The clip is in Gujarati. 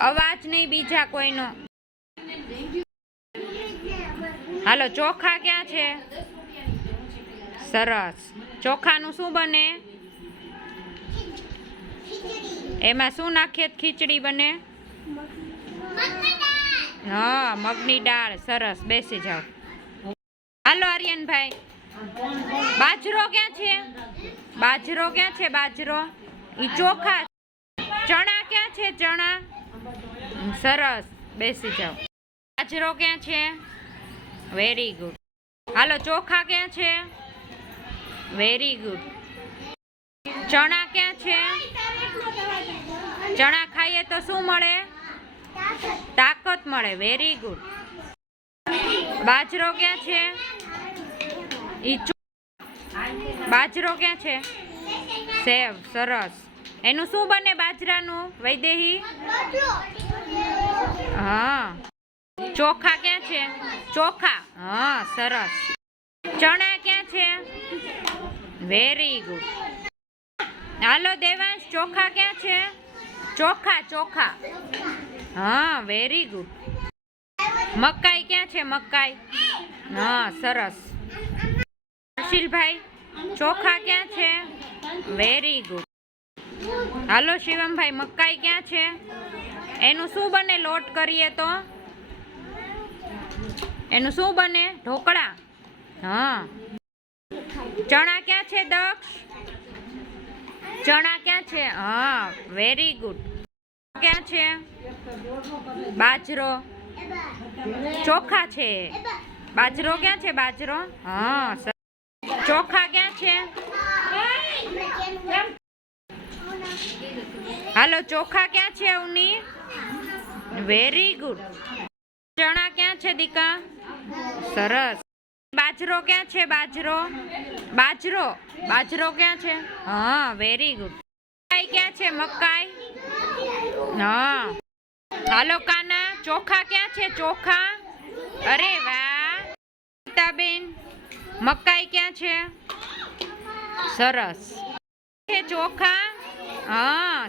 અવાજ નહીં બીજા કોઈનો. હાલો, ચોખા ક્યાં છે? સરસ. ચોખાનું શું બને? એમાં શું નાખીએ ખીચડી બને? હા, મગની દાળ. સરસ, બેસી જાઓ. હાલો આર્યનભાઈ, બાજરો ક્યાં છે? બાજરો ક્યાં છે? બાજરો ઈ ચોખા. ચણા ક્યાં છે? ચણા. સરસ, બેસી જાઓ. બાજરો ક્યાં છે? Very good. હાલો, ચોખા ક્યાં છે? Very good. ચણા ક્યાં છે? ચણા ખાઈએ તો શું મળે? તાકાત મળે. Very good. બાજરો ક્યાં છે? બાજરો ક્યાં છે? સેવ. સરસ. એનું શું બને બાજરાનું? વૈદેહી. હા. ચોખા ક્યાં છે? ચોખા. હા, સરસ. ચણા ક્યાં છે? Very good. હાલો દેવાંશ, ચોખા ક્યાં છે? ચોખા. ચોખા. હા, વેરી ગુડ. મકાઈ ક્યાં છે? મકાઈ. હા, સરસ. હર્ષિલભાઈ, ચોખા ક્યાં છે? Very good. હાલો શિવમભાઈ, મકાઈ ક્યાં છે? એનું શું બને લોટ કરીએ તો? એનું શું બને? ઢોકળા. હા. ચણા ક્યાં છે દક્ષ? ચણા ક્યાં છે? હા, વેરી ગુડ. ક્યાં છે? બાજરો. ચોખા છે. બાજરો ક્યાં છે? બાજરો. હા. ચોખા ક્યાં છે? હાલો, ચોખા ક્યાં છે અવની? Very good. ચણા ક્યાં છે દીકા? સરસ. બાજરો ક્યાં છે? બાજરો. બાજરો. બાજરો ક્યાં છે? હા, વેરી ગુડ. મકાઈ ક્યાં છે? મકાઈ. હા. હાલો કાના, ચોખા ક્યાં છે? ચોખા. અરે વાહ. બેન, મકાઈ ક્યાં છે? સરસ. ચોખા. હા.